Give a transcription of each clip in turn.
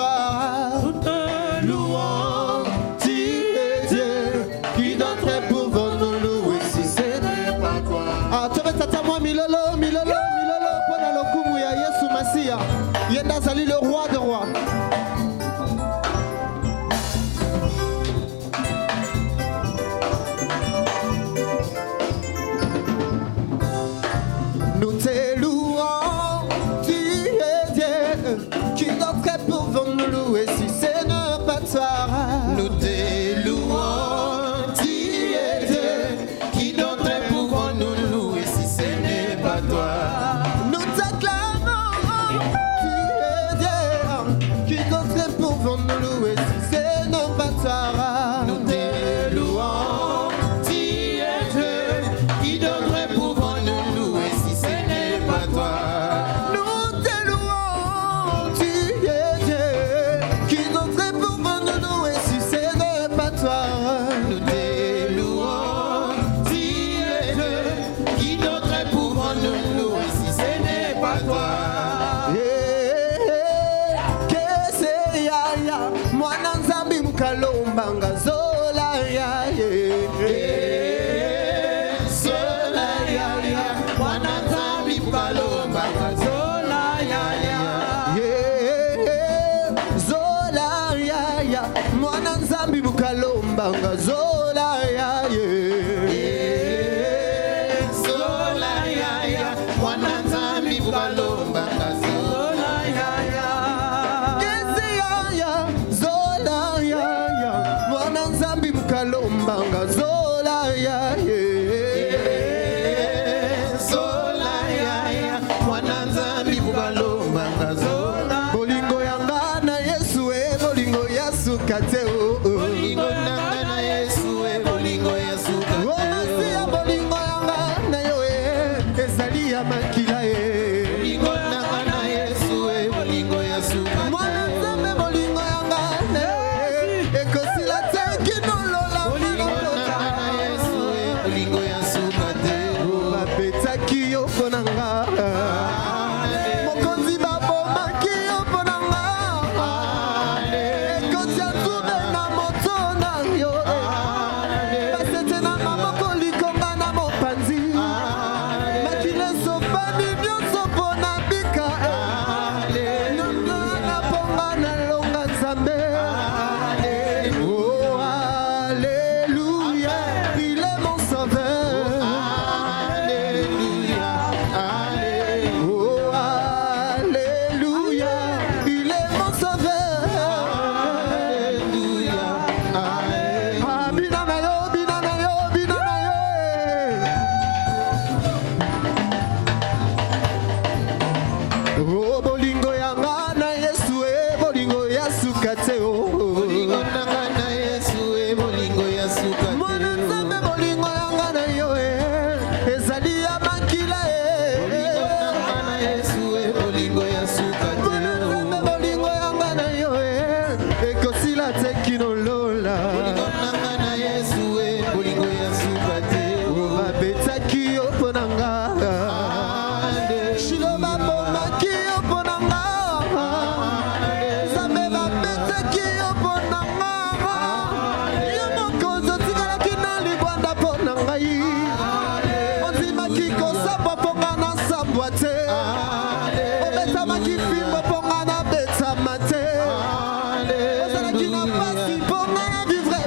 toi. Nous te louons, tu es Dieu. Qui d'autre pouvons nous louer si ce n'est pas toi? Ah, tu veux tata moi milolo, milolo, milolo, pour la lokumu ya Yesu Masia. Yenda Zali le roi des rois. Nous te louons, tu es Dieu. Qui d'autre pouvons nous louer si ce n'est pas toi? Nous te louons, tu es Dieu. Qui d'autre pouvons nous louer si ce n'est pas toi? Nous t'acclamons, tu es Dieu. Qui d'autre pouvons nous louer si ce n'est pas toi? Nous te louons, tu es Dieu. Qui d'autre pouvons nous louer si ce n'est pas toi? Nous te louons, tu es Dieu. Qui d'autre pouvons nous louer si ce n'est pas toi? Nous te louons, tu es Dieu. Qui d'autre pouvons nous louer si ce n'est pas toi? Que c'est yaya, mwana nzambi mukalomba ngazola ya Zola ya ya, mwana nzambi mukalomba zola ya ya. Zola yaya, mwana nzambi mukalomba ngazola ya Zola ya ya, mwana nzambi mukalomba zola ya ya. Kesi yaya, zola yaya, mwana nzambi mukalomba ngazola ya Zola ya ya, mwana nzambi mukalomba zola. bolingo yanga na Yesu bolingo ya suka te Bolingo nanga na Yesu bolingo ya suka te. Onasiya bolingo yanga na yo ezali ya makila Bolingo nanga na Yesu bolingo ya suka te. mwana nzambe bolingo yanga na yo ekosila te kinolola Bolingo nanga na Yesu bolingo ya suka te. bapetaki yo mpo na nga mokonzi babomaki yo mpo na nga ekoti ya nzube na moto na yo basete na maboko likonga na mopanzi makila esopani nyonso mpo na bika nyonso na mponga na longa nzambe oh alléluia il est mon sauveur Alléluia, alléluia. oh alléluia il est mon sauveur Alléluia, alléluia. ah bina na yo bina na yo bina na yo oh bolingo yanga na Yesu bolingo ya suka te Bolingo nanga na Yesu bolingo ya suka te. mwana nzambe bolingo yanga na yo ezali ya makila Bolingo nanga na Yesu bolingo ya suka te. mwana nzambe bolingo yanga na yo ekosila te kinolola Bolingo nanga na Yesu bolingo ya suka te. babetaki yo mpo na nga shilo babomaki yo mpo na nga nzambe babetaki yo mpo na nga yo mokonzi otikalaki na libwanda mpo na ngai ondimaki kosambwa mpo nga nasambwa te obetamaki fimbo mpo nga nabetama te ozalaki na pasi mpo nga na vivre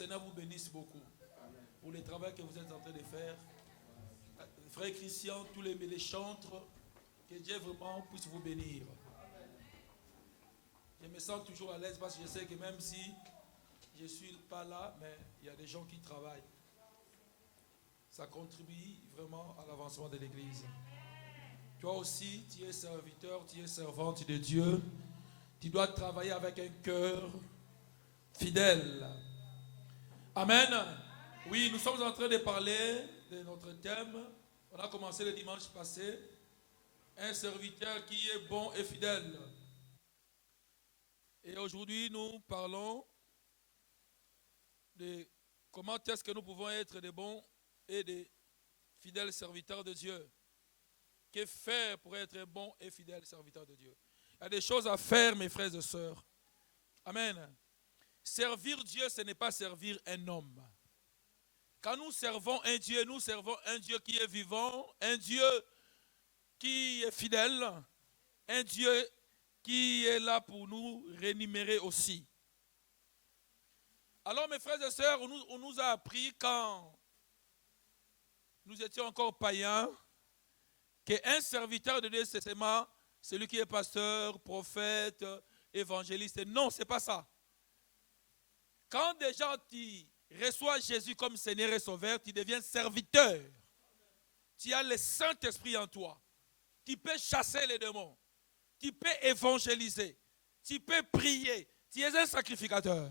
Seigneur vous bénisse beaucoup pour le travail que vous êtes en train de faire. Frère Christian, tous les chantres, que Dieu vraiment puisse vous bénir. Je me sens toujours à l'aise parce que je sais que même si je ne suis pas là, mais il y a des gens qui travaillent. Ça contribue vraiment à l'avancement de l'Église. Toi aussi, tu es serviteur, tu es servante de Dieu. Tu dois travailler avec un cœur fidèle. Amen. Oui, nous sommes en train de parler de notre thème. On a commencé le dimanche passé. Un serviteur qui est bon et fidèle. Et aujourd'hui, nous parlons de comment est-ce que nous pouvons être des bons et des fidèles serviteurs de Dieu. Que faire pour être un bon et fidèle serviteur de Dieu? Il y a des choses à faire, mes frères et sœurs. Amen. Servir Dieu, ce n'est pas servir un homme. Quand nous servons un Dieu, nous servons un Dieu qui est vivant, un Dieu qui est fidèle, un Dieu qui est là pour nous rémunérer aussi. Alors mes frères et sœurs, on nous a appris quand nous étions encore païens, qu'un serviteur de Dieu, c'est seulement celui qui est pasteur, prophète, évangéliste. Non, ce n'est pas ça. Quand des gens reçoivent Jésus comme Seigneur et Sauveur, tu deviens serviteur. Tu as le Saint-Esprit en toi. Tu peux chasser les démons. Tu peux évangéliser. Tu peux prier. Tu es un sacrificateur.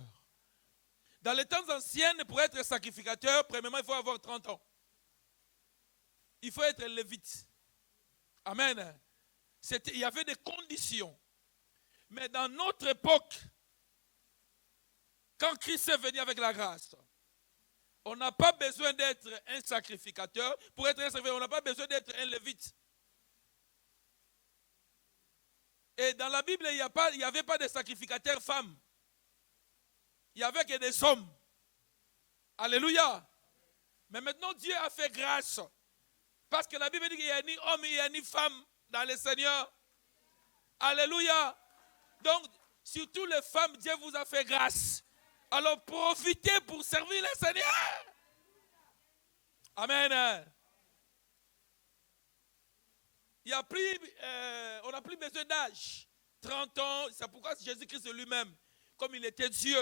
Dans les temps anciens, pour être sacrificateur, premièrement, il faut avoir 30 ans. Il faut être lévite. Amen. Il y avait des conditions. Mais dans notre époque, quand Christ est venu avec la grâce, on n'a pas besoin d'être un sacrificateur. Pour être un sacrificateur, on n'a pas besoin d'être un lévite. Et dans la Bible, il n'y avait pas de sacrificateurs femmes. Il n'y avait que des hommes. Alléluia. Mais maintenant, Dieu a fait grâce. Parce que la Bible dit qu'il n'y a ni homme, il n'y a ni femme dans le Seigneur. Alléluia. Donc, surtout les femmes, Dieu vous a fait grâce. Alors profitez pour servir le Seigneur. Amen. On n'a plus besoin d'âge. 30 ans, c'est pourquoi Jésus-Christ lui-même, comme il était Dieu,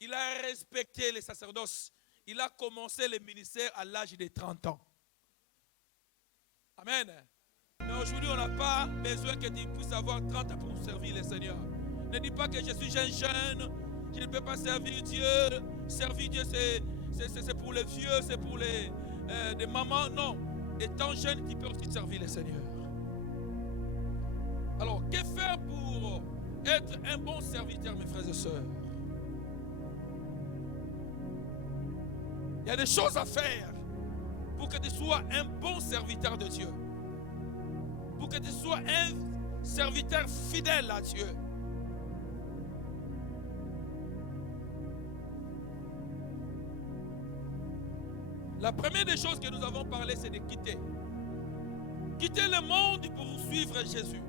il a respecté les sacerdoces. Il a commencé le ministère à l'âge de 30 ans. Amen. Mais aujourd'hui, on n'a pas besoin que tu puisses avoir 30 ans pour servir le Seigneur. Ne dis pas que je suis jeune, je ne peux pas servir Dieu. Servir Dieu, c'est pour les vieux, c'est pour les mamans. Non. Étant jeune, tu peux aussi servir le Seigneur. Alors, que faire pour être un bon serviteur, mes frères et sœurs? Il y a des choses à faire pour que tu sois un bon serviteur de Dieu. Pour que tu sois un serviteur fidèle à Dieu. La première des choses que nous avons parlé, c'est de quitter. Quitter le monde pour suivre Jésus.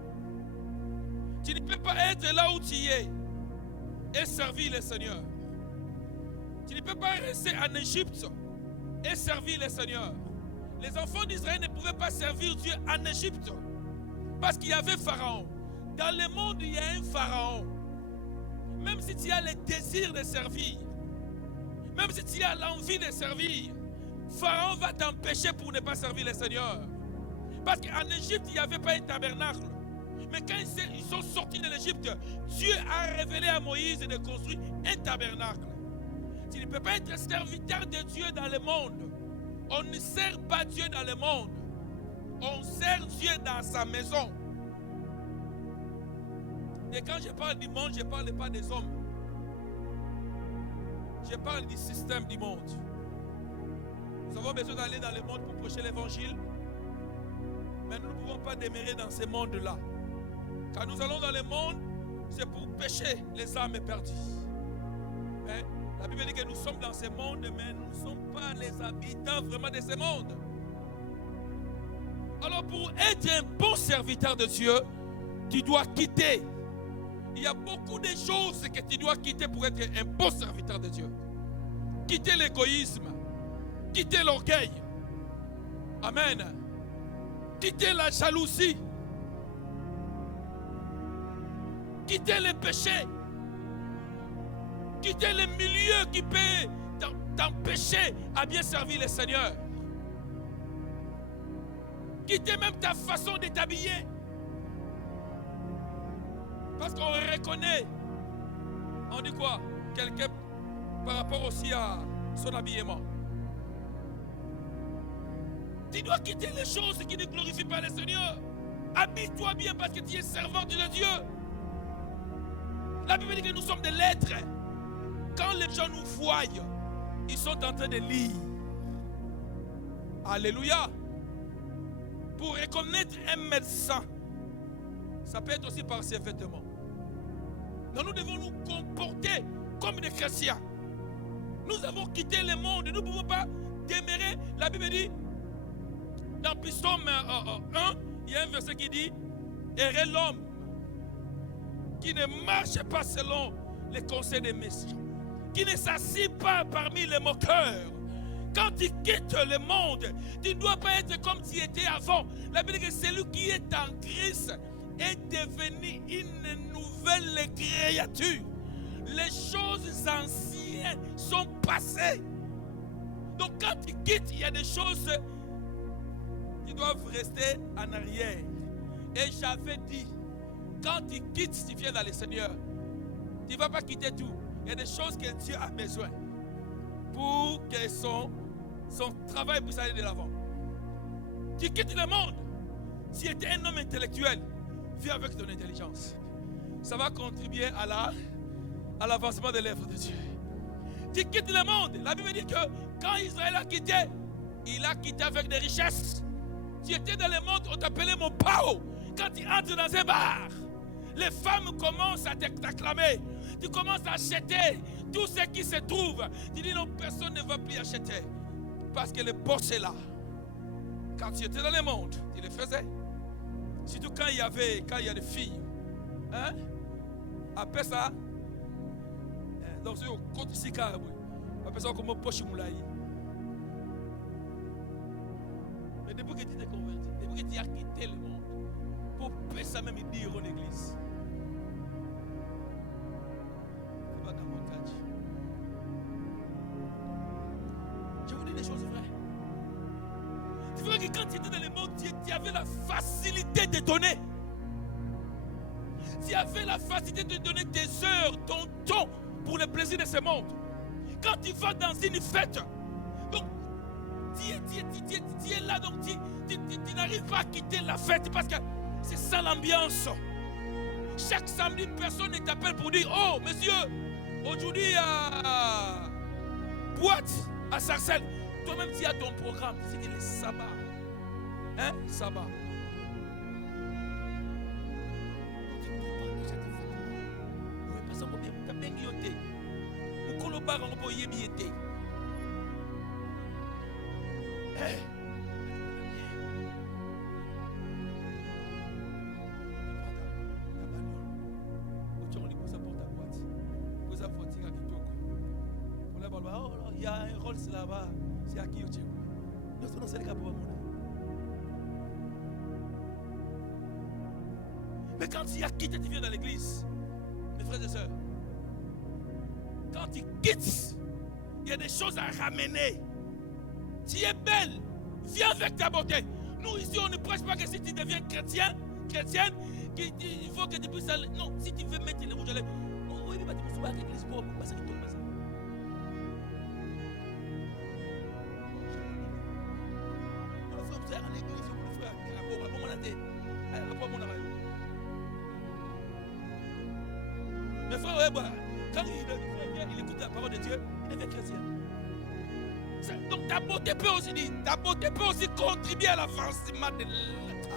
Tu ne peux pas être là où tu es et servir le Seigneur. Tu ne peux pas rester en Égypte et servir le Seigneur. Les enfants d'Israël ne pouvaient pas servir Dieu en Égypte parce qu'il y avait Pharaon. Dans le monde, il y a un Pharaon. Même si tu as le désir de servir, même si tu as l'envie de servir, Pharaon va t'empêcher pour ne pas servir le Seigneur. Parce qu'en Égypte, il n'y avait pas un tabernacle. Mais quand ils sont sortis de l'Égypte, Dieu a révélé à Moïse de construire un tabernacle. Tu ne peux pas être serviteur de Dieu dans le monde. On ne sert pas Dieu dans le monde. On sert Dieu dans sa maison. Et quand je parle du monde, je ne parle pas des hommes. Je parle du système du monde. Nous avons besoin d'aller dans le monde pour prêcher l'évangile. Mais nous ne pouvons pas demeurer dans ce monde-là. Quand nous allons dans le monde, c'est pour pécher les âmes perdues. Mais la Bible dit que nous sommes dans ce monde, mais nous ne sommes pas les habitants vraiment de ce monde. Alors pour être un bon serviteur de Dieu, tu dois quitter. Il y a beaucoup de choses que tu dois quitter pour être un bon serviteur de Dieu. Quitter l'égoïsme. Quitter l'orgueil. Amen. Quitter la jalousie. Quitter les péchés. Quitter les milieux qui peuvent t'empêcher à bien servir le Seigneur. Quitter même ta façon de t'habiller. Parce qu'on reconnaît, on dit quoi? Quelqu'un par rapport aussi à son habillement. Tu dois quitter les choses qui ne glorifient pas le Seigneur. Habille-toi bien parce que tu es servant de Dieu. La Bible dit que nous sommes des lettres. Quand les gens nous voient, ils sont en train de lire. Alléluia. Pour reconnaître un médecin, ça peut être aussi par ses vêtements. Donc nous devons nous comporter comme des chrétiens. Nous avons quitté le monde. Nous ne pouvons pas demeurer. La Bible dit, dans Psaume 1, il y a un verset qui dit, heureux l'homme qui ne marche pas selon les conseils des méchants, qui ne s'assied pas parmi les moqueurs. Quand tu quittes le monde, tu ne dois pas être comme tu étais avant. La Bible dit que celui qui est en Christ est devenu une nouvelle créature. Les choses anciennes sont passées. Donc quand tu quittes, il y a des choses qui doivent rester en arrière. Et j'avais dit, quand tu quittes, tu viens dans le Seigneur, tu ne vas pas quitter tout. Il y a des choses que Dieu a besoin pour que son travail puisse aller de l'avant. Tu quittes le monde. Si tu étais un homme intellectuel, vis avec ton intelligence. Ça va contribuer à l'avancement de l'œuvre de Dieu. Tu quittes le monde. La Bible dit que quand Israël a quitté, il a quitté avec des richesses. Tu étais dans le monde, on t'appelait mon pao. Quand tu entres dans un bar, les femmes commencent à t'acclamer. Tu commences à acheter tout ce qui se trouve. Tu dis non, personne ne va plus acheter. Parce que le boss est là. Quand tu étais dans le monde, tu le faisais. Surtout quand il y a des filles. Hein? Après ça, donc c'est au côté ici, après ça, comme poche moulaï. Mais depuis que tu t'es converti, depuis que tu as quitté le monde, pour faire ça même dire en église. C'est pas qu'un montage. Je vous dis des choses vraies. C'est vrai que quand tu étais dans le monde, tu avais la facilité de donner. Tu avais la facilité de donner tes heures, ton temps pour le plaisir de ce monde. Quand tu vas dans une fête, donc tu es là, donc tu n'arrives pas à quitter la fête parce que c'est ça l'ambiance. Chaque samedi, personne ne t'appelle pour dire: oh monsieur, aujourd'hui il y a boîte à Sarcelles. Toi-même tu as ton programme, c'est le sabbat. Hein? Sabbat. Il y a un rôle là-bas, c'est à qui tu es. Mais quand tu as quitté, tu viens dans l'église, mes frères et sœurs. Quand tu quittes, il y a des choses à ramener. Tu es belle, viens avec ta beauté. Nous ici, on ne prêche pas que si tu deviens chrétienne, il faut que tu puisses aller. Non, si tu veux mettre les rouges à lèvres, oui, mais tu peux pas avec l'église pour parce que tu tombes ça. Mes frères, quand il écoute la parole de Dieu, il devient chrétien. Donc ta beauté peut aussi dire, ta beauté peut aussi contribuer à l'avancement de l'État.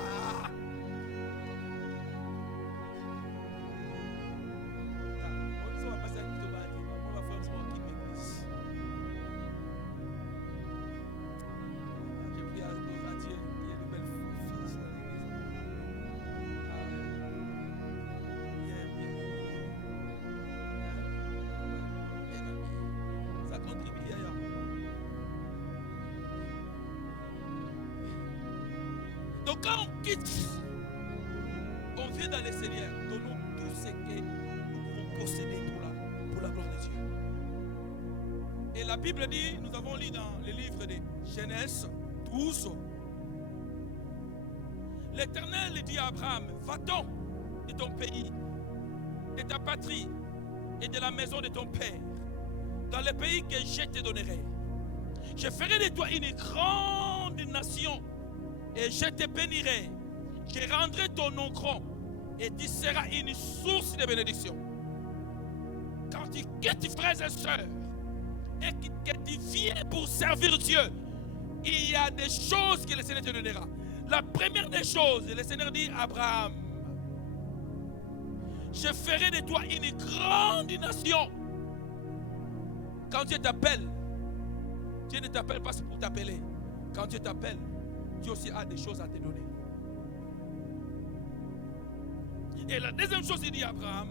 Donc quand on quitte, on vient dans le Seigneur, donnons tout ce que nous pouvons posséder pour la gloire de Dieu. Et la Bible dit, nous avons lu dans le livre de Genèse 12, l'Éternel dit à Abraham: va-t'en de ton pays, de ta patrie et de la maison de ton père, dans le pays que je te donnerai. Je ferai de toi une grande nation et je te bénirai. Je rendrai ton nom grand et tu seras une source de bénédiction. Quand tu quittes frères et sœurs et que tu viens pour servir Dieu, il y a des choses que le Seigneur te donnera. La première des choses, le Seigneur dit à Abraham: je ferai de toi une grande nation. Quand Dieu t'appelle, Dieu ne t'appelle pas pour t'appeler. Quand Dieu t'appelle, Dieu aussi a des choses à te donner. Et la deuxième chose, il dit à Abraham: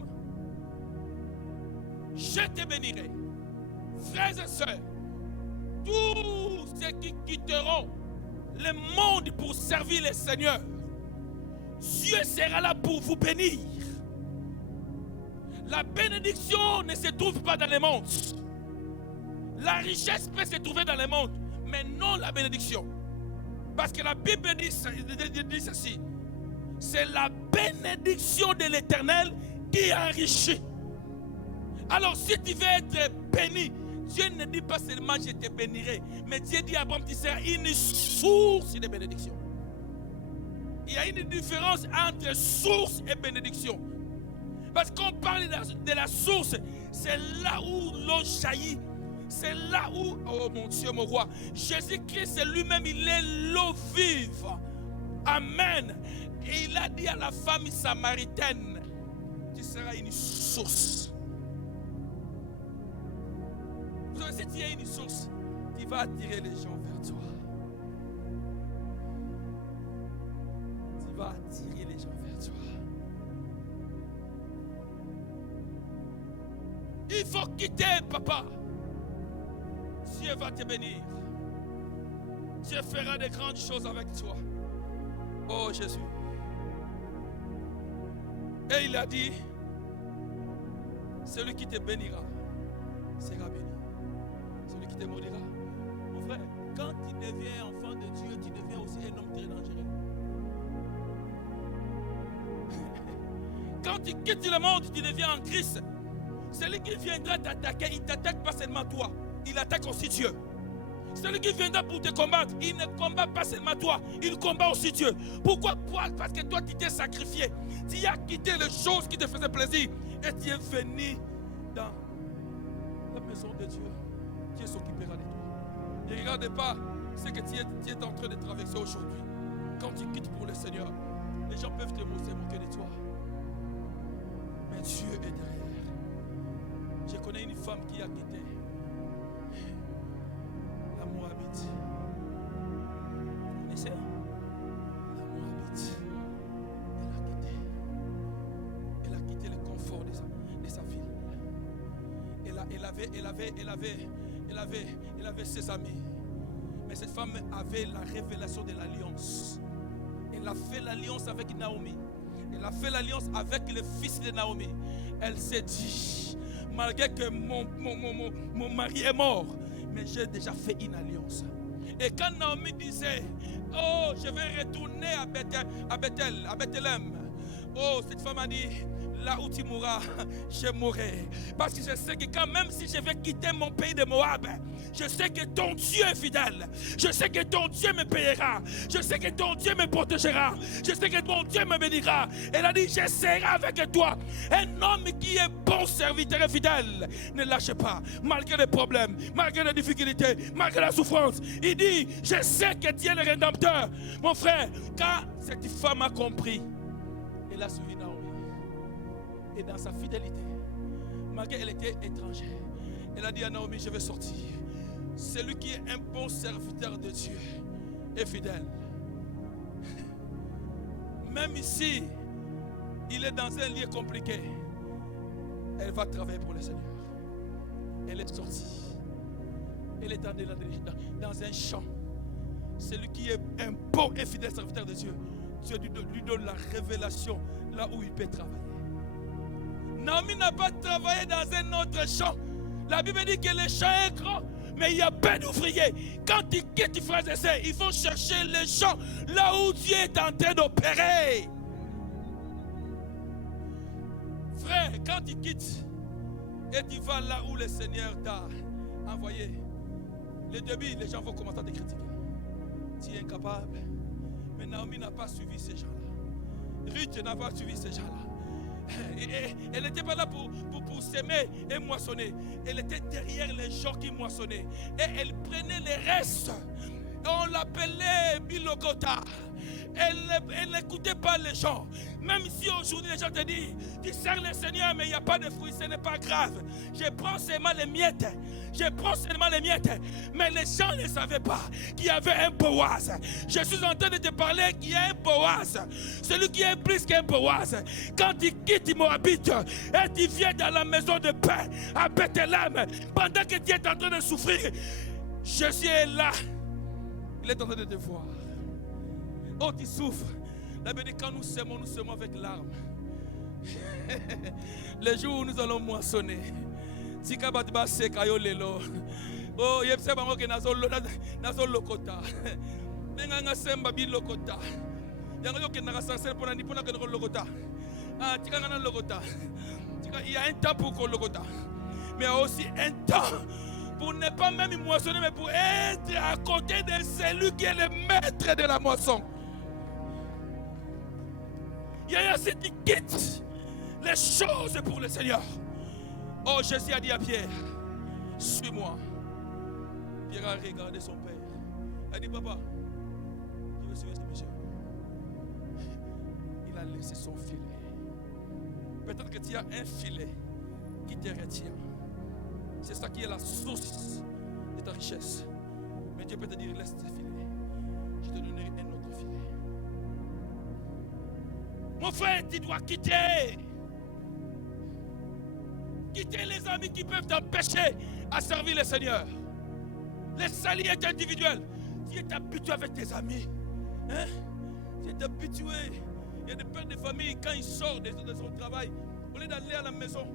je te bénirai. Frères et sœurs, tous ceux qui quitteront le monde pour servir le Seigneur, Dieu sera là pour vous bénir. La bénédiction ne se trouve pas dans le monde. La richesse peut se trouver dans le monde, mais non la bénédiction. Parce que la Bible dit ceci: c'est la bénédiction de l'Éternel qui enrichit. Alors si tu veux être béni, Dieu ne dit pas seulement je te bénirai, mais Dieu dit à Abraham: tu seras une source de bénédiction. Il y a une différence entre source et bénédiction. Parce qu'on parle de la source, c'est là où l'eau jaillit. C'est là où, oh mon Dieu, mon roi, Jésus-Christ lui-même, il est l'eau vive. Amen. Et il a dit à la femme samaritaine: tu seras une source. Vous savez, si tu es une source, tu vas attirer les gens vers toi. gens vers toi. Il faut quitter, papa. Dieu va te bénir. Dieu fera de grandes choses avec toi. Oh Jésus. Et il a dit, celui qui te bénira sera béni. Celui qui te maudira. Mon frère, quand tu deviens enfant de Dieu, tu deviens aussi un homme très dangereux. Quand tu quittes le monde, tu deviens en Christ. Celui qui viendra t'attaquer, il ne t'attaque pas seulement toi, il attaque aussi Dieu. Celui qui viendra pour te combattre, il ne combat pas seulement toi, il combat aussi Dieu. Pourquoi? Parce que toi, tu t'es sacrifié. Tu as quitté les choses qui te faisaient plaisir et tu es venu dans la maison de Dieu. Dieu s'occupera de toi. Ne regarde pas ce que tu es en train de traverser aujourd'hui. Quand tu quittes pour le Seigneur, les gens peuvent te moquer de toi. Mais Dieu est derrière. Je connais une femme qui a quitté la Moabite. Vous connaissez? La Moabite. Elle a quitté le confort de sa ville. Elle avait ses amis. Mais cette femme avait la révélation de l'alliance. Elle a fait l'alliance avec Naomi. Elle a fait l'alliance avec le fils de Naomi. Elle s'est dit, malgré que mon mari est mort, mais j'ai déjà fait une alliance. Et quand Naomi disait, oh, je vais retourner à Bethléem. Oh, cette femme a dit, là où tu mourras, je mourrai. Parce que je sais que quand même si je vais quitter mon pays de Moab, je sais que ton Dieu est fidèle. Je sais que ton Dieu me payera. Je sais que ton Dieu me protégera. Je sais que ton Dieu me bénira. Elle a dit, je serai avec toi. Un homme qui est bon serviteur et fidèle, ne lâche pas. Malgré les problèmes, malgré les difficultés, malgré la souffrance. Il dit, je sais que tu es le Rédempteur. Mon frère, quand cette femme a compris, elle a suivi Naomi. Et dans sa fidélité, malgré qu'elle était étrangère, elle a dit à Naomi, je vais sortir. Celui qui est un bon serviteur de Dieu est fidèle. Même ici, il est dans un lieu compliqué. Elle va travailler pour le Seigneur. Elle est sortie. Elle est dans un champ. Celui qui est un bon et fidèle serviteur de Dieu, Dieu lui donne la révélation là où il peut travailler. Naomi n'a pas travaillé dans un autre champ. La Bible dit que le champ est grand, mais il y a peu d'ouvriers. Quand tu quittes, frères et sœurs, il faut chercher les champs là où Dieu est en train d'opérer. Frère, quand tu quittes et tu vas là où le Seigneur t'a envoyé, le début, les gens vont commencer à te critiquer. Tu es incapable. Mais Naomi n'a pas suivi ces gens-là. Ruth n'a pas suivi ces gens-là. Elle n'était pas là pour s'aimer et moissonner. Elle était derrière les gens qui moissonnaient. Et elle prenait les restes. On l'appelait Bilokota. Elle n'écoutait pas les gens. Même si aujourd'hui les gens te disent, tu sers le Seigneur mais il n'y a pas de fruits, ce n'est pas grave. Je prends seulement les miettes. Mais les gens ne savaient pas qu'il y avait un Boaz. Je suis en train de te parler qu'il y a un Boaz. Celui qui est plus qu'un Boaz. Quand tu quittes Moabit et tu viens dans la maison de paix à Bethléem, pendant que tu es en train de souffrir, Jésus est là. Il est en train de te voir. Oh, tu souffres. La Bible dit quand nous semons avec larmes. Les jours où nous allons moissonner. Tika batba sekayo lelo. Oh, yepse bango ke nazo lokota. Nenga semba bi lokota. Yango yo ke na sansel pona ni pona ke no lokota. Ah, tika ngana lokota. Tika il y a un temps pour qu'on lokota. Mais il y a aussi un temps pour ne pas même moissonner, mais pour être à côté de celui qui est le maître de la moisson. Il y a aussi qui quitte les choses pour le Seigneur. Oh, Jésus a dit à Pierre, suis-moi. Pierre a regardé son père. Il a dit, papa, je vais suivre ce monsieur. Il a laissé son filet. Peut-être que tu as un filet qui te retient. C'est ça qui est la source de ta richesse. Mais Dieu peut te dire, laisse ce filet. Je te donnerai un autre filet. Mon frère, tu dois quitter. Quitter les amis qui peuvent t'empêcher à servir le Seigneur. Les salis est individuel. Tu es habitué avec tes amis. Hein? Tu es habitué. Il y a des pères de famille, quand ils sortent de son travail, au lieu d'aller à la maison,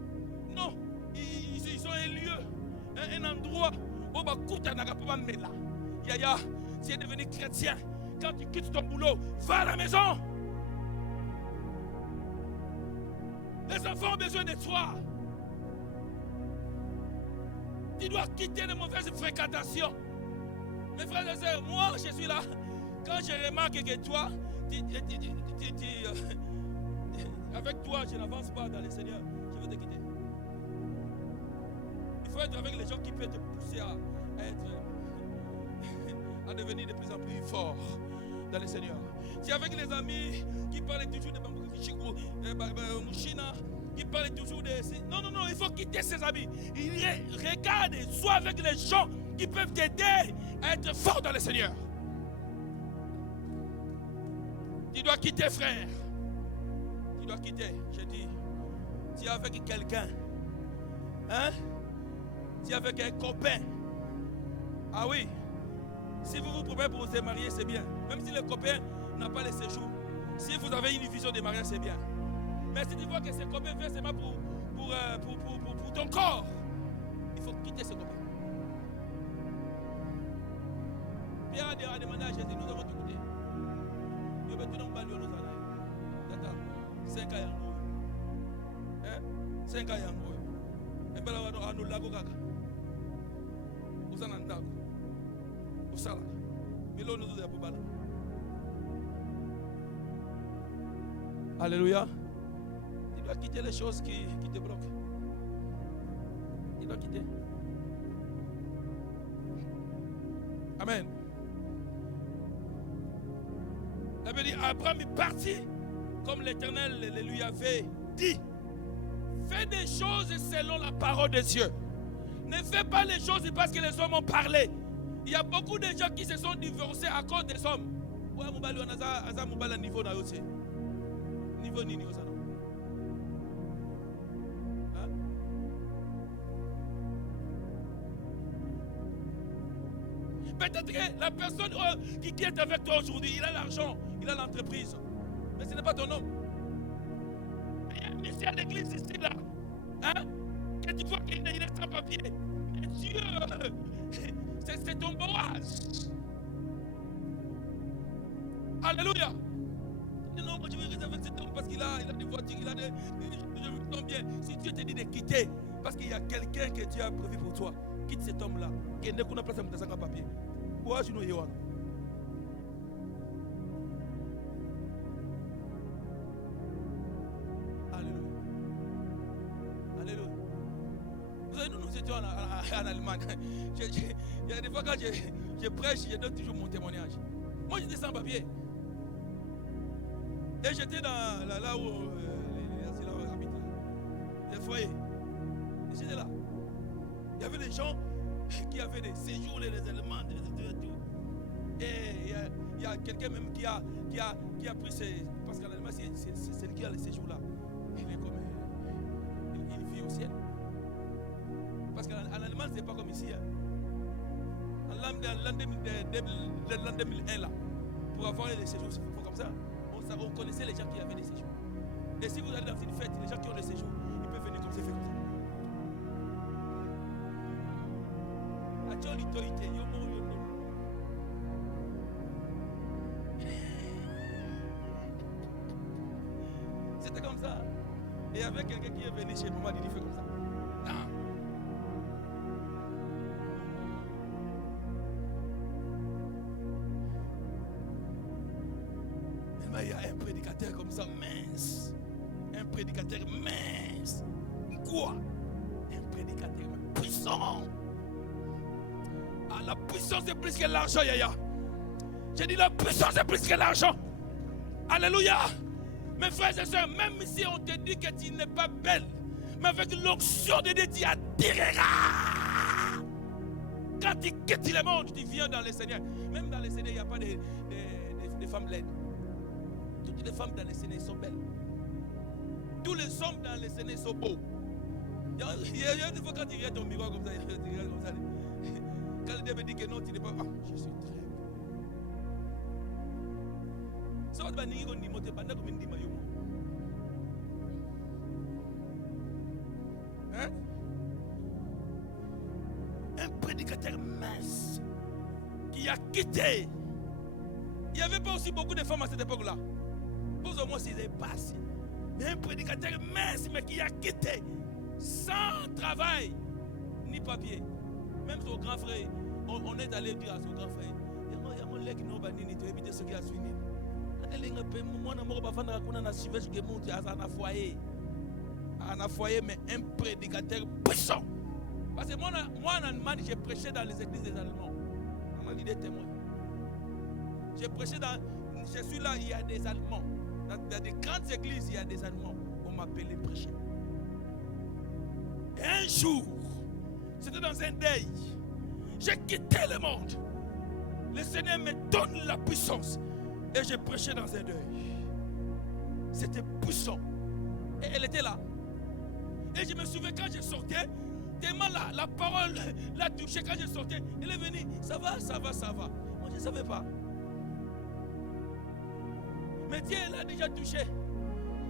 non, ils ont un lieu, un endroit où Yaya, tu es devenu chrétien. Quand tu quittes ton boulot, va à la maison. Les enfants ont besoin de toi. Tu dois quitter les mauvaises fréquentations. Mes frères et sœurs, moi je suis là. Quand je remarque que toi, avec toi, je n'avance pas dans le Seigneur, je vais te quitter. Il faut être avec les gens qui peuvent te pousser à devenir de plus en plus fort dans le Seigneur. Si avec les amis qui parlent toujours de Mouchina, qui parlent toujours de... Non, il faut quitter ses amis. Regarde, sois avec les gens qui peuvent t'aider à être fort dans le Seigneur. Tu dois quitter, frère. Tu dois quitter. Je dis, tu es avec quelqu'un. Hein? Tu es avec un copain. Ah oui. Si vous vous préparez pour vous marier, c'est bien. Même si le copain n'a pas les séjours. Si vous avez une vision de mariage, c'est bien. Mais si tu vois que ce copain vient seulement pour ton corps, il faut quitter ce copain. Pierre a demandé à Jésus, nous avons tout écouté. Nous avons tout dans le 5 ans. 5 ans. Et bien là, nous l'avons gagné. Nous en avons. Nous sommes là. Mais là, nous avons pas. Alléluia. Tu dois quitter les choses qui te bloquent. Tu dois quitter. Amen. La Bible dit, Abraham est parti comme l'Éternel le lui avait dit. Fais des choses selon la parole de Dieu. Ne fais pas les choses parce que les hommes ont parlé. Il y a beaucoup de gens qui se sont divorcés à cause des hommes. Ouais, niveau na aussi. Niveau nini aussi. Peut-être que la personne qui est avec toi aujourd'hui, il a l'argent, il a l'entreprise. Mais ce n'est pas ton homme. Mais c'est à l'église ici, là. Hein? Que tu vois qu'il est sans papier. Mais Dieu, c'est ton Boaz. Alléluia. Non, moi je vais rester avec cet homme parce qu'il a des voitures, il a des... Je me sens bien. Si Dieu te dit de quitter, parce qu'il y a quelqu'un que Dieu a prévu pour toi, quitte cet homme-là. Qui n'est qu'on a placé dans un papier. Pourquoi je ne sais pas? Nous étions en Allemagne. Il y a des fois quand je prêche, je donne toujours mon témoignage. Moi j'étais sans papier. Et j'étais là où les asylums habitent. Les foyers. Et j'étais là. Il y avait des gens qui avaient des séjours, les éléments, tout. Et il y a quelqu'un même qui a pris ses... Parce qu'en Allemagne, c'est lui qui a les séjours là. Il est comme... Il vit au ciel. Parce qu'en Allemagne, c'est pas comme ici. Hein. En l'an 2001, là, pour avoir les séjours, c'est pas comme ça. On connaissait les gens qui avaient des séjours. Et si vous allez dans une fête, les gens qui ont des séjours, ils peuvent venir comme ça, faire comme ça. C'était comme ça. Et avec quelqu'un qui est venu chez moi, il fait comme ça. Non. Mais il y a un prédicateur comme ça, mince. Un prédicateur mince. Quoi? Un prédicateur puissant. Ah, la puissance est plus que l'argent, Yaya. J'ai dit la puissance est plus que l'argent. Alléluia. Mes frères et sœurs, même si on te dit que tu n'es pas belle, mais avec l'onction de Dieu, tu attireras. Quand tu quittes le monde, tu viens dans le Seigneur. Même dans le Seigneur, il n'y a pas de femmes laides. Toutes Toutes les femmes dans les Sénés sont belles. Tous les hommes dans les Sénés sont beaux. Il y a une fois quand tu regardes ton miroir comme ça, tu regardes comme ça. Quand le diable dit que non, tu n'es pas. Ah, je suis très beau. Ça va te dire qu'on n'y monte pas, comme une dima yo. Hein? Un prédicateur mince qui a quitté. Il n'y avait pas aussi beaucoup de femmes à cette époque-là. Plus ou moins, s'ils n'avaient pas assez. Mais un prédicateur mince, mais qui a quitté. Sans travail, ni papier. Même son grand frère, on est allé dire à son grand frère, il y a mon leg qui n'a pas ni tu éviter ce qui a fini. Moi, je ne pas foyer. Un foyer, mais un prédicateur puissant. Parce que moi, en Allemagne, j'ai prêché dans les églises des Allemands. On m'a dit des témoins. J'ai prêché dans. Je suis là, il y a des Allemands. Dans des grandes églises, il y a des Allemands. On m'appelait prêcher. Et un jour, c'était dans un deuil. J'ai quitté le monde. Le Seigneur me donne la puissance. Et j'ai prêché dans un deuil. C'était puissant. Et elle était là. Et je me souviens quand je sortais, tellement la parole l'a touché quand je sortais. Elle est venue. Ça va, ça va, ça va. Moi, je ne savais pas. Mais Dieu l'a déjà touché.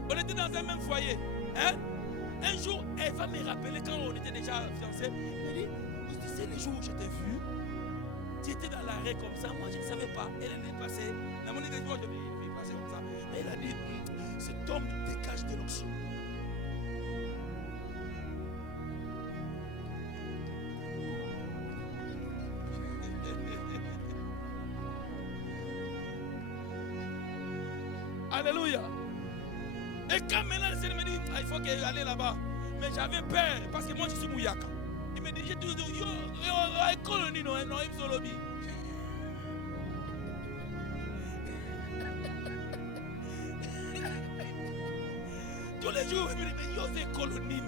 On était dans un même foyer. Hein? Un jour, elle va me rappeler quand on était déjà fiancés. Elle dit, tu sais, les jours où je t'ai vu, tu étais dans l'arrêt comme ça. Moi, je ne savais pas. Elle est passée. La monnaie de joie, je vais passer comme ça. Mais elle a dit, cet homme dégage de l'onction. Alléluia. Et quand maintenant le Seigneur me dit, il faut qu'elle aille là-bas. Mais j'avais peur parce que moi je suis Mouyaka. Il me dit, j'ai tout dit, colonie, non, il me solobi. Tous les jours, il me dit, mais yo, c'est colonie.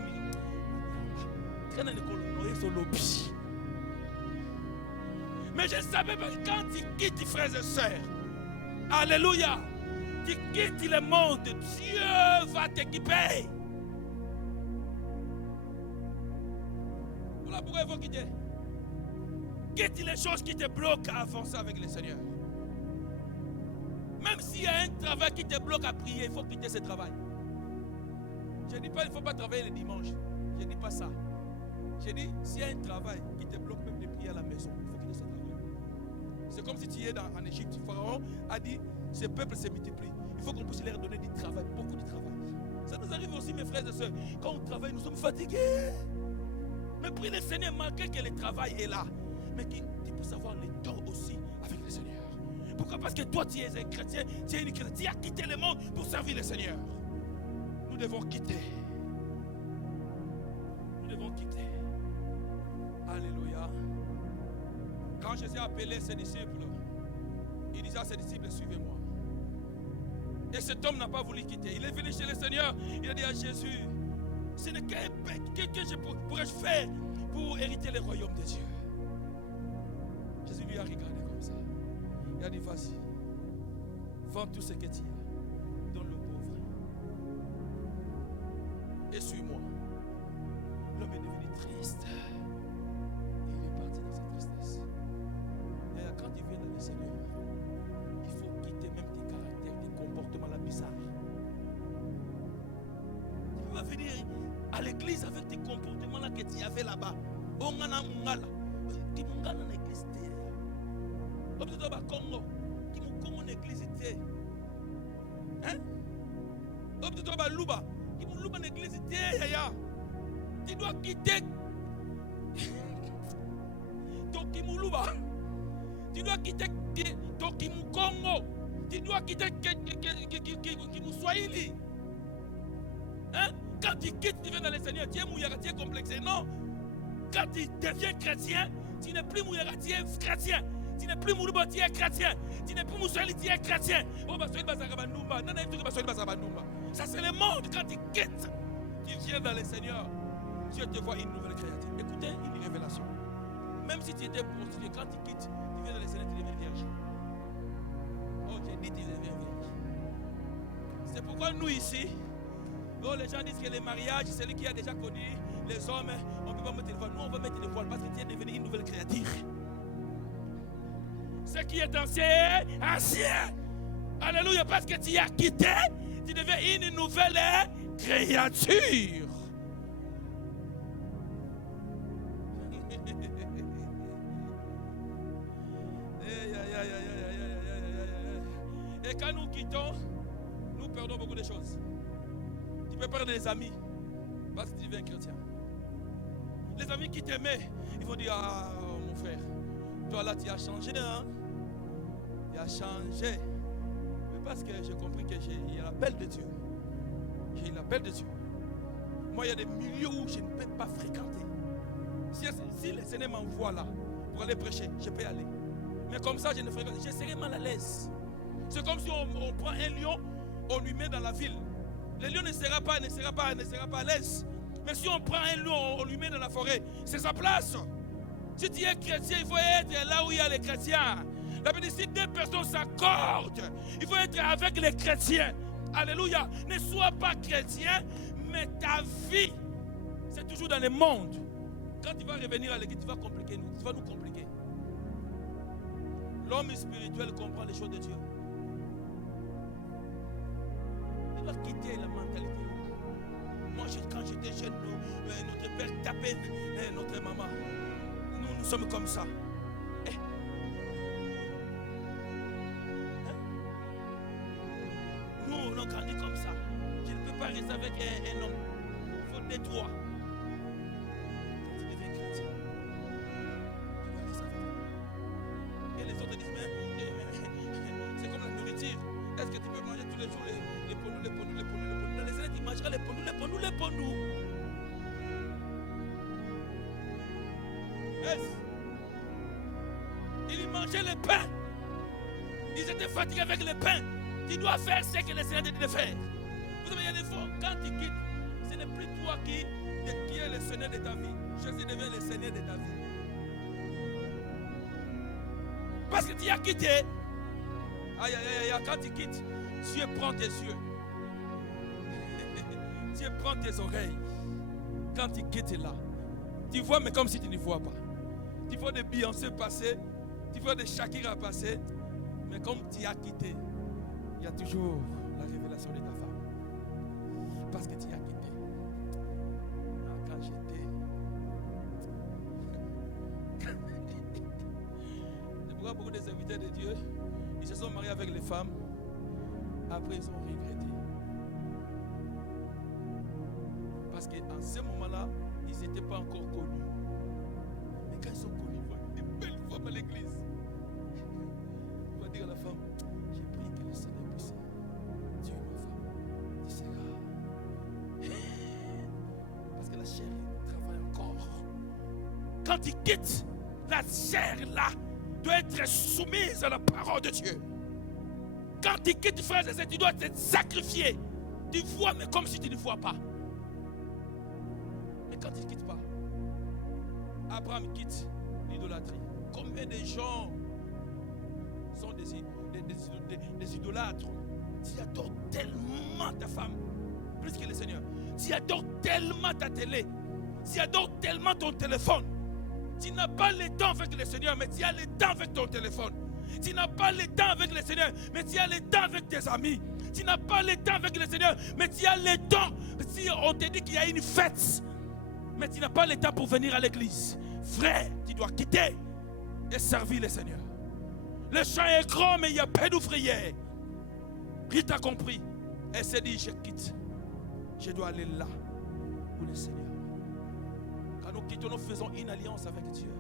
Quand on est colonie, c'est solobi. Mais je savais que quand tu quittes, frères et sœurs, alléluia, tu quittes le monde, Dieu va t'équiper. Voilà pourquoi il faut quitter. Quitte les choses qui te bloquent à avancer avec le Seigneur. Même s'il y a un travail qui te bloque à prier, il faut quitter ce travail. Je ne dis pas qu'il ne faut pas travailler le dimanche. Je ne dis pas ça. Je dis, s'il y a un travail qui te bloque même de prier à la maison, il faut quitter ce travail. C'est comme si tu es en Égypte. Pharaon a dit, ce peuple se multiplie. Il faut qu'on puisse leur donner du travail, beaucoup de travail. Ça nous arrive aussi, mes frères et sœurs. Quand on travaille, nous sommes fatigués. Mais prie le Seigneur, malgré que le travail est là. Mais tu peux avoir les dons aussi avec le Seigneur. Pourquoi? Parce que toi, tu es un chrétien, tu es une chrétienne. Tu as quitté le monde pour servir le Seigneur. Nous devons quitter. Nous devons quitter. Alléluia. Quand Jésus a appelé ses disciples, il disait à ses disciples, suivez-moi. Et cet homme n'a pas voulu quitter. Il est venu chez le Seigneur. Il a dit à Jésus, ce n'est qu'un que pourrais-je faire pour hériter le royaume de Dieu. Jésus lui a regardé comme ça. Il a dit, vas-y, vends tout ce que tu as, donne le pauvre. Et suis-moi. L'homme est devenu triste. Et il est parti dans sa tristesse. Et quand tu viens dans le Seigneur, il faut quitter même tes caractères, tes comportements là bizarres. Tu ne peux pas venir à l'église avec tes comportements là que tu avais là-bas. On a mungala. Qui mungala dans l'église t'es. Comme tu dois Congo. Qui mungala dans l'église t'es. Hein? Comme tu dois Luba. Qui mungala dans l'église t'es yaya. Tu dois quitter. Ton Kimuluba. Tu dois quitter ton Kimukongo. Tu dois quitter Kimuswahili. Hein? Quand tu quittes, tu viens dans le Seigneur, tu es mouillera, tu es complexé. Non. Quand tu deviens chrétien, tu n'es plus mouillera, tu es chrétien. Tu n'es plus moulouba, tu es chrétien. Tu n'es plus moussali, tu es chrétien. Ça c'est le monde. Quand tu quittes, tu viens dans le Seigneur. Dieu te voit une nouvelle créature. Écoutez une révélation. Même si tu étais prostitué, quand tu quittes, tu viens dans le Seigneur, tu deviens vierge. Oh, j'ai dit, tu deviens vierge. comme nous ici, donc les gens disent que les mariages, c'est celui qui a déjà connu les hommes, on ne peut pas mettre le voile. Nous, on va mettre le voile parce que tu es devenu une nouvelle créature. Ce qui est ancien, ancien. Alléluia, parce que tu as quitté, tu deviens une nouvelle créature. Et quand nous quittons, nous perdons beaucoup de choses. Tu peux perdre des amis parce que tu deviens chrétien. Les amis qui t'aimaient, ils vont dire, ah mon frère, toi là tu as changé, hein? Tu as changé. Mais parce que j'ai compris que j'ai l'appel de Dieu. J'ai l'appel de Dieu. Moi il y a des milieux où je ne peux pas fréquenter. Si le Seigneur m'envoie là pour aller prêcher, je peux y aller. Mais comme ça je ne fréquente, je serai mal à l'aise. C'est comme si on prend un lion, on lui met dans la ville. Le lion ne sera pas à l'aise. Mais si on prend un lion, on lui met dans la forêt, c'est sa place. Si tu es chrétien, il faut être là où il y a les chrétiens. La Bible dit, si deux personnes s'accordent, il faut être avec les chrétiens. Alléluia. Ne sois pas chrétien, mais ta vie, c'est toujours dans le monde. Quand tu vas revenir à l'église, tu vas nous compliquer. L'homme spirituel comprend les choses de Dieu. Il doit quitter la mentalité. Moi, quand j'étais jeune, notre père tapait notre maman. Nous sommes comme ça. Nous, on a grandi comme ça. Je ne peux pas rester avec un homme. Il faut des trois. Quand tu deviens chrétien, tu dois rester avec lui. Et les autres disent, mais c'est comme la nourriture. Est-ce que tu peux manger tous les jours les pondous? Dans les années, tu mangeras les pondous. Yes. Ils mangeaient le pain. Ils étaient fatigués avec le pain. Tu dois faire ce que le Seigneur te dit de faire. Vous savez, il y a des fois, quand tu quittes, ce n'est plus toi qui es le Seigneur de ta vie. Jésus devient le Seigneur de ta vie. Parce que tu as quitté. Aïe, quand tu quittes, Dieu prend tes yeux. Dieu prend tes oreilles. Quand tu quittes là, tu vois, mais comme si tu ne vois pas. Tu vois des Beyoncé passer, tu vois des Shakira passer, mais comme tu as quitté, il y a toujours la révélation de ta femme. Parce que tu as quitté. Quand j'étais. C'est pourquoi beaucoup des invités de Dieu, ils se sont mariés avec les femmes. Après, ils ont regretté. Parce qu'en ce moment-là, ils n'étaient pas encore connus. Mais quand ils sont connus, ils voient des belles femmes à l'église. On va dire à la femme, j'ai prié que le Seigneur puisse tuer ma femme. Tu seras. Parce que la chair travaille encore. Quand tu quittes, la chair là doit être soumise à la parole de Dieu. Quand tu quittes, frères et sœurs, tu dois te sacrifier. Tu vois, mais comme si tu ne vois pas. Mais quand tu ne quittes pas, Abraham quitte l'idolâtrie. Combien de gens sont des idolâtres? Tu adores tellement ta femme, plus que le Seigneur. Tu adores tellement ta télé. Tu adores tellement ton téléphone. Tu n'as pas le temps avec le Seigneur, mais tu as le temps avec ton téléphone. Tu n'as pas le temps avec le Seigneur, mais tu as le temps avec tes amis. Tu n'as pas le temps avec le Seigneur, mais tu as le temps. Si on te dit qu'il y a une fête, mais tu n'as pas le temps pour venir à l'église. Frère, tu dois quitter et servir le Seigneur. Le champ est grand, mais il y a peu d'ouvriers. Il t'a compris. Elle s'est dit, je quitte. Je dois aller là où le Seigneur. Quand nous quittons, nous faisons une alliance avec Dieu.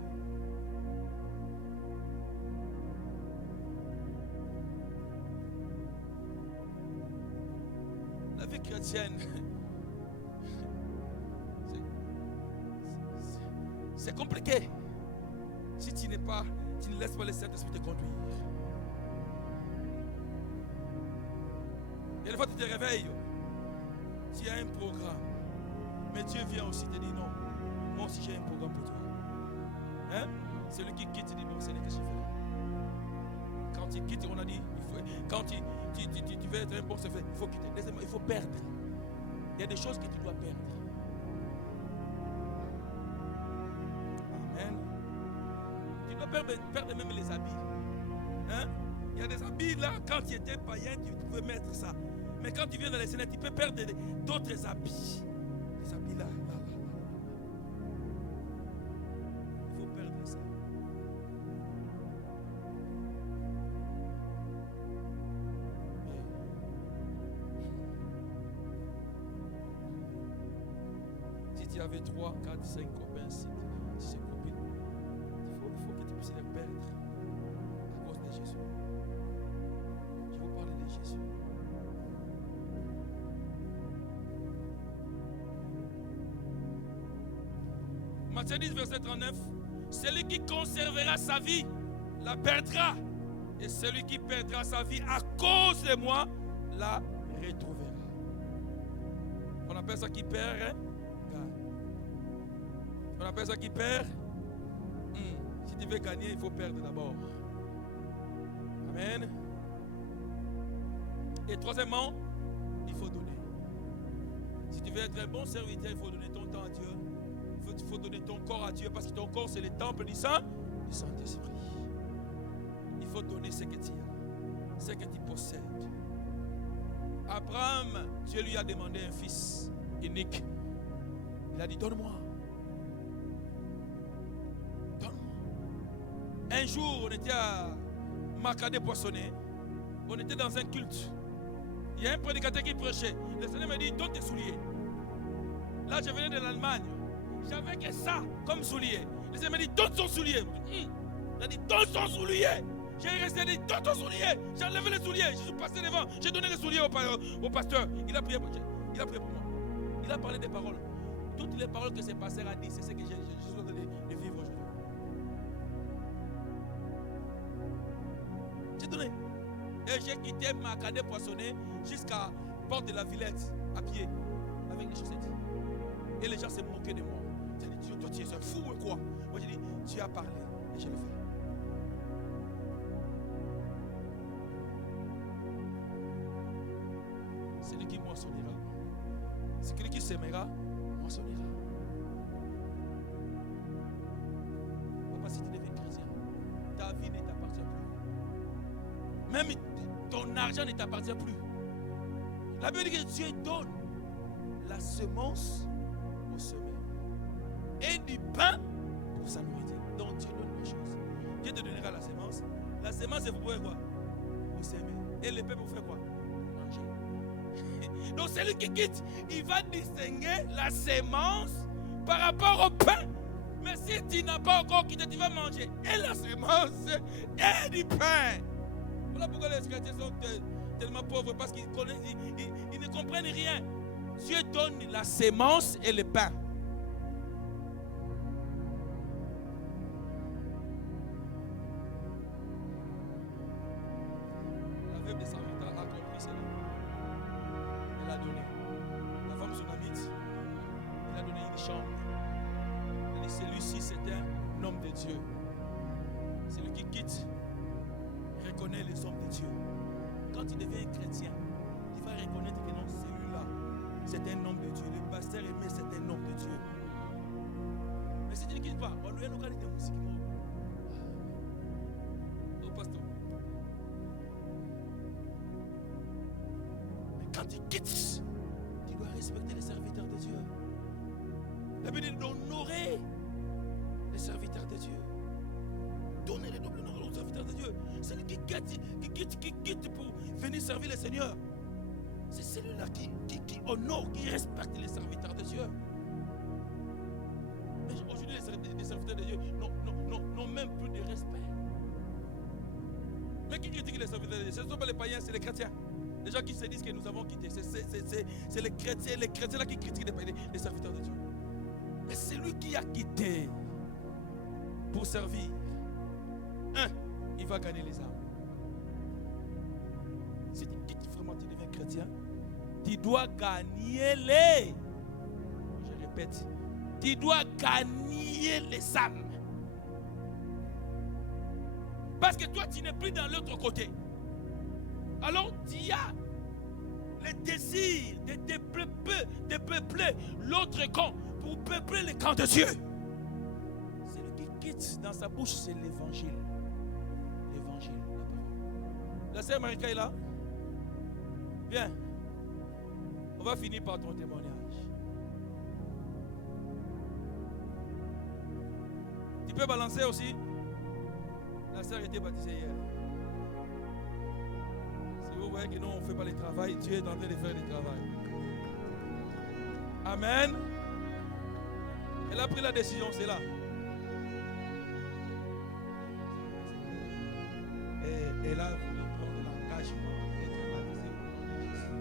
La vie chrétienne, c'est compliqué. Si tu ne laisses pas le Saint-Esprit te conduire. Et des fois tu te réveilles, tu as un programme. Mais Dieu vient aussi te dire non. Moi aussi j'ai un programme pour toi. Hein? Celui qui quitte dit bon, c'est ce que je fais. Quand il quitte, on a dit, Tu veux être un bon serviteur, il faut quitter. Deuxièmement, il faut perdre. Il y a des choses que tu dois perdre. Amen. Tu dois perdre même les habits. Hein? Il y a des habits là, quand tu étais païen, tu pouvais mettre ça. Mais quand tu viens dans les scènes, tu peux perdre d'autres habits. Les habits là. Il faut perdre ça. Si tu avais 3, 4, 5 copains, 6 copines, il faut que tu puisses les perdre à cause de Jésus. Je vous parle de Jésus. Matthieu 10, verset 39. Celui qui conservera sa vie la perdra. Et celui qui perdra sa vie à cause de moi la retrouvera. On appelle ça qui perd, hein? On appelle ça qui perd. Si tu veux gagner, il faut perdre d'abord. Amen. Et troisièmement, il faut donner. Si tu veux être un bon serviteur, il faut donner ton temps à Dieu. Il faut donner ton corps à Dieu parce que ton corps c'est le temple du Saint-Esprit. Il faut donner ce que tu as, ce que tu possèdes. Abraham, Dieu lui a demandé un fils unique. Il a dit donne-moi. Donne-moi. Un jour, on était à Macadé Poissonné. On était dans un culte. Il y a un prédicateur qui prêchait. Le Seigneur m'a dit donne tes souliers. Là, je venais de l'Allemagne. J'avais que ça comme soulier. Le Seigneur m'a dit donne ton soulier. Il a dit donne ton soulier. J'ai resté dit donne ton soulier. J'ai enlevé les souliers. Je suis passé devant. J'ai donné les souliers au pasteur. Il a prié pour moi. Il a parlé des paroles. Toutes les paroles que ce pasteur a dit, c'est ce que j'ai besoin de vivre aujourd'hui. J'ai donné. Et j'ai quitté ma Macadé Poissonné jusqu'à Porte de la Villette à pied avec les chaussettes. Et les gens se moquaient de moi. J'ai dit, toi tu es un fou ou quoi? Moi j'ai dit, tu as parlé et je le fais. Celui qui moissonnera, celui qui sèmera, moissonnera. Papa, si tu deviens chrétien, ta vie ne t'appartient plus. Même ton argent ne t'appartient plus. La Bible dit que Dieu donne la semence au semeur et du pain pour sa nourriture. Donc Dieu donne les choses. Dieu te donnera la semence. La semence, c'est pour quoi? Pour s'aimer. Et le pain pour faire quoi? Pour manger. Donc celui qui quitte, il va distinguer la semence par rapport au pain. Mais si tu n'as pas encore quitté, tu vas manger et la semence et du pain. Voilà pourquoi les chrétiens sont tellement pauvres, parce qu'ils ne comprennent rien. Dieu donne la semence et le pain. La veuve de Sarepta a compris cela. Elle a donné. La femme sunamite, elle a donné une chambre. Elle dit celui-ci c'est un homme de Dieu. Celui qui quitte reconnaît les hommes de Dieu. Quand tu deviens chrétien, tu vas reconnaître que non, celui-là, c'est un homme de Dieu. Le pasteur aimé, c'est un homme de Dieu. Mais si tu ne quittes pas, on lui a localisé de musique. Oh, pasteur. Mais quand tu quittes, tu dois respecter les serviteurs de Dieu. La Bible dit d'honorer les serviteurs de Dieu. Donner les doubles honneurs aux serviteurs de Dieu. Celui qui quitte pour venir servir le Seigneur. C'est celui-là qui honore, qui respecte les serviteurs de Dieu. Mais aujourd'hui, les serviteurs de Dieu n'ont même plus de respect. Mais qui critique les serviteurs de Dieu? Ce ne sont pas les païens, c'est les chrétiens. Les gens qui se disent que nous avons quitté. C'est les chrétiens là qui critiquent les serviteurs de Dieu. Mais c'est lui qui a quitté pour servir. Il va gagner les âmes. Si tu quittes vraiment, tu deviens chrétien, tu dois gagner les. Je répète, tu dois gagner les âmes. Parce que toi, tu n'es plus dans l'autre côté. Alors tu as le désir de peupler l'autre camp pour peupler le camp de Dieu. Celui qui quitte dans sa bouche, c'est l'évangile. L'évangile, la parole. La sœur Marika est là? Viens. On va finir par ton témoignage. Tu peux balancer aussi? La sœur était baptisée hier. Si vous voyez que nous on ne fait pas le travail, Dieu est en train de faire le travail. Amen. Elle a pris la décision, c'est là. Et elle a voulu prendre l'engagement d'être baptisée au nom de Jésus.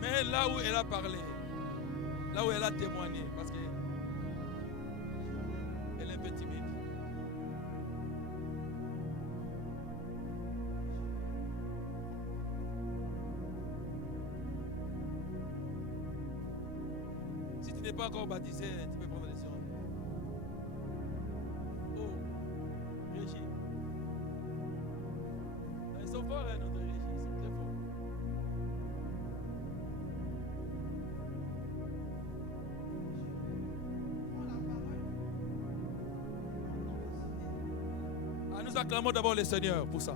Mais là où elle a parlé, là où elle a témoigné, parce qu'elle est un peu timide. Si tu n'es pas encore baptisé, tu peux prendre la décision. Oh, Régis. Ils sont forts, hein, notre Régis, ils sont très forts. Nous acclamons d'abord le Seigneur pour ça.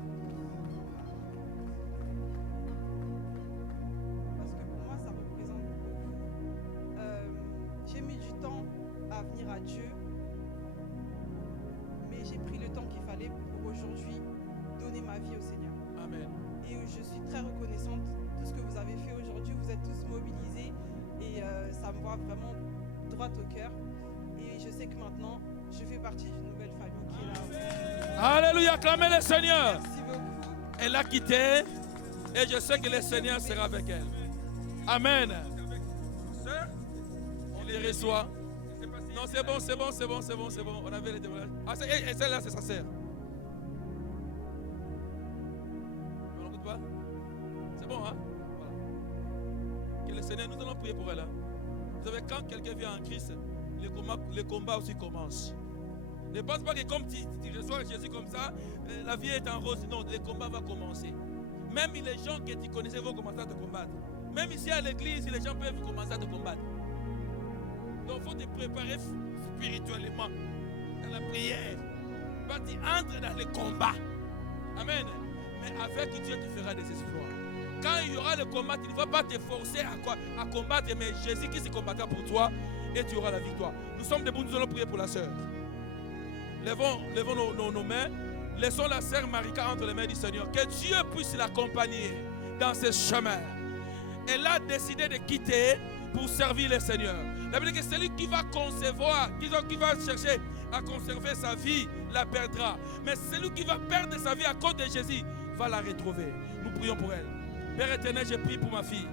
Parce que pour moi, ça représente beaucoup. J'ai mis du temps à venir à Dieu, mais j'ai pris le temps qu'il fallait pour aujourd'hui donner ma vie au Seigneur. Amen. Et je suis très reconnaissante de tout ce que vous avez fait aujourd'hui. Vous êtes tous mobilisés et ça me voit vraiment droit au cœur. Et je sais que maintenant, je fais partie d'une nouvelle famille qui est là. Alléluia, acclamez le Seigneur. Merci beaucoup. Elle a quitté et je sais que le Seigneur sera avec elle. Amen. On les reçoit. Non, c'est bon, c'est bon, c'est bon, c'est bon, c'est bon. On avait les témoignages. Ah, et celle-là, c'est sa sœur. On n'écoute pas? C'est bon, hein? Voilà. Que le Seigneur, nous allons prier pour elle. Hein? Vous savez, quand quelqu'un vient en Christ, le combat aussi commence. Ne pense pas que comme tu reçois Jésus comme ça, la vie est en rose. Non, le combat va commencer. Même les gens que tu connaissais vont commencer à te combattre. Même ici à l'église, les gens peuvent commencer à te combattre. Donc il faut te préparer spirituellement dans la prière. Tu entres dans le combat. Amen. Mais avec Dieu, tu feras des exploits. Quand il y aura le combat, tu ne vas pas te forcer à combattre, mais Jésus qui se combattra pour toi et tu auras la victoire. Nous sommes debout, nous allons prier pour la sœur. Levons nos mains. Laissons la sœur Marika entre les mains du Seigneur. Que Dieu puisse l'accompagner dans ses chemins. Elle a décidé de quitter pour servir le Seigneur. La Bible dit que celui qui va concevoir, qui va chercher à conserver sa vie, la perdra. Mais celui qui va perdre sa vie à cause de Jésus va la retrouver. Nous prions pour elle. Père éternel, je prie pour ma fille.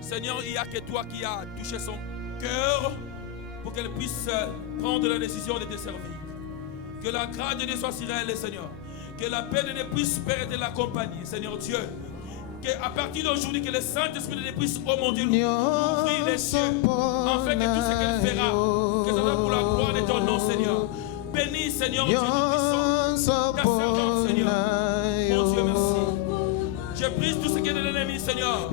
Seigneur, il n'y a que toi qui as touché son cœur pour qu'elle puisse prendre la décision de te servir. Que la grâce de Dieu soit sur elle, Seigneur. Que la paix de Dieu puisse, Père, de l'accompagner, Seigneur Dieu. Qu'à partir d'aujourd'hui, que le Saint-Esprit de Dieu puisse, oh mon Dieu, ouvrir les cieux, afin que tout ce qu'elle fera, que ce soit pour la gloire de ton nom, Seigneur. Bénis, Seigneur Dieu Tout-Puissant, ta servante, Seigneur. Mon Dieu, merci. Je brise tout ce qui est de l'ennemi, Seigneur.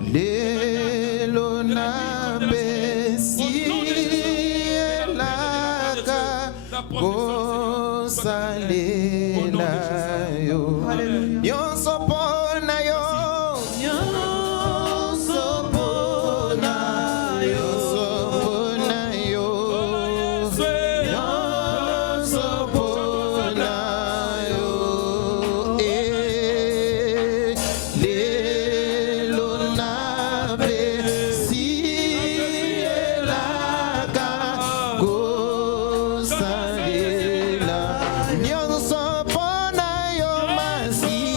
Nyonso pona yo masi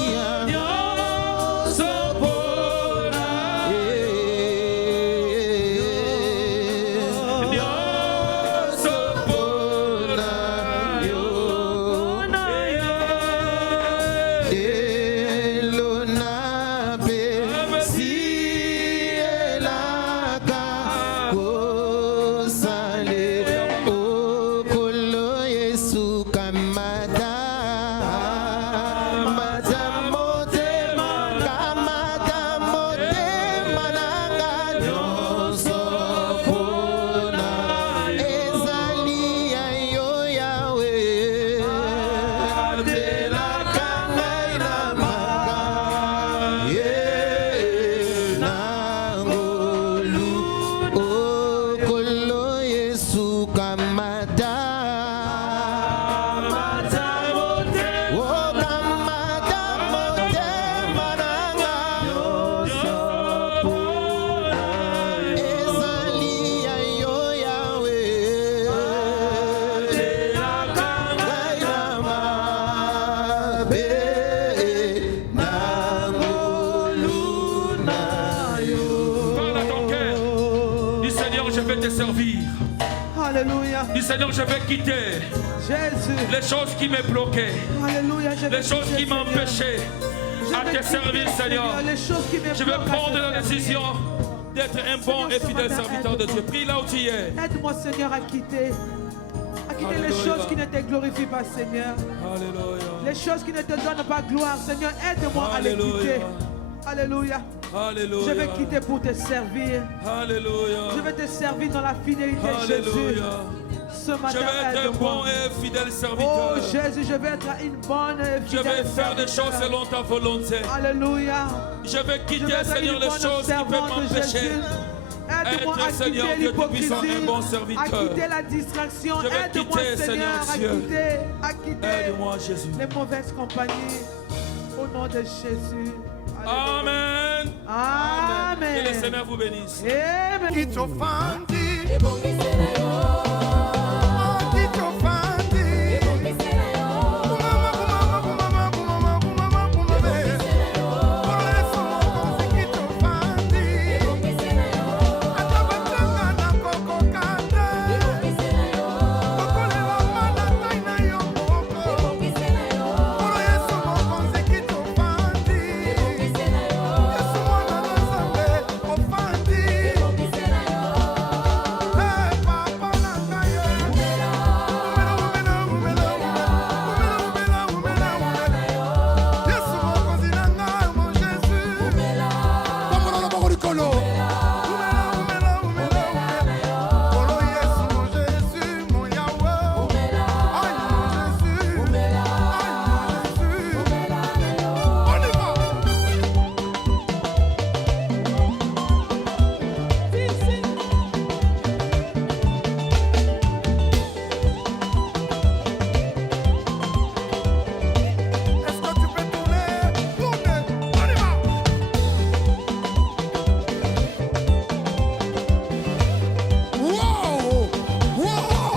te servir. Alléluia. Dis Seigneur, je vais quitter Jésus. les choses qui me bloquaient, Alléluia. les choses qui m'empêchaient à te servir, Seigneur. Les choses qui me Je vais bloquent à prendre te la servir. décision d'être un bon et fidèle serviteur de Dieu. Prie là où tu es. Aide-moi, Seigneur, à quitter les Alléluia. choses qui ne te glorifient pas, Seigneur. Alléluia. Les choses qui ne te donnent pas gloire, Seigneur, aide-moi à les Alléluia. quitter. Alléluia. Alléluia. Je vais quitter pour te servir. Alléluia. Je vais te servir dans la fidélité, Jésus. Alléluia. Ce matin, Je vais être un aide-moi. bon et fidèle Oh serviteur. Jésus, je vais être une bonne et Je fidèle vais faire des serviteur. choses selon ta volonté. Alléluia. Je vais Je vais quitter, être Seigneur, une les bonne choses qui peuvent servante de m'empêcher. Jésus. Aide-moi Être, à Seigneur, quitter Dieu Tout-Puissant, l'hypocrisie, un bon à serviteur. quitter la distraction. Je vais Aide-moi, quitter, Seigneur, Seigneur à Dieu. quitter Aide-moi, Jésus. les mauvaises compagnies. Au nom de Jésus. Alléluia. Amen. Amen. Que le Seigneur vous bénisse. Amen. It's so fun. Ibongisele yo.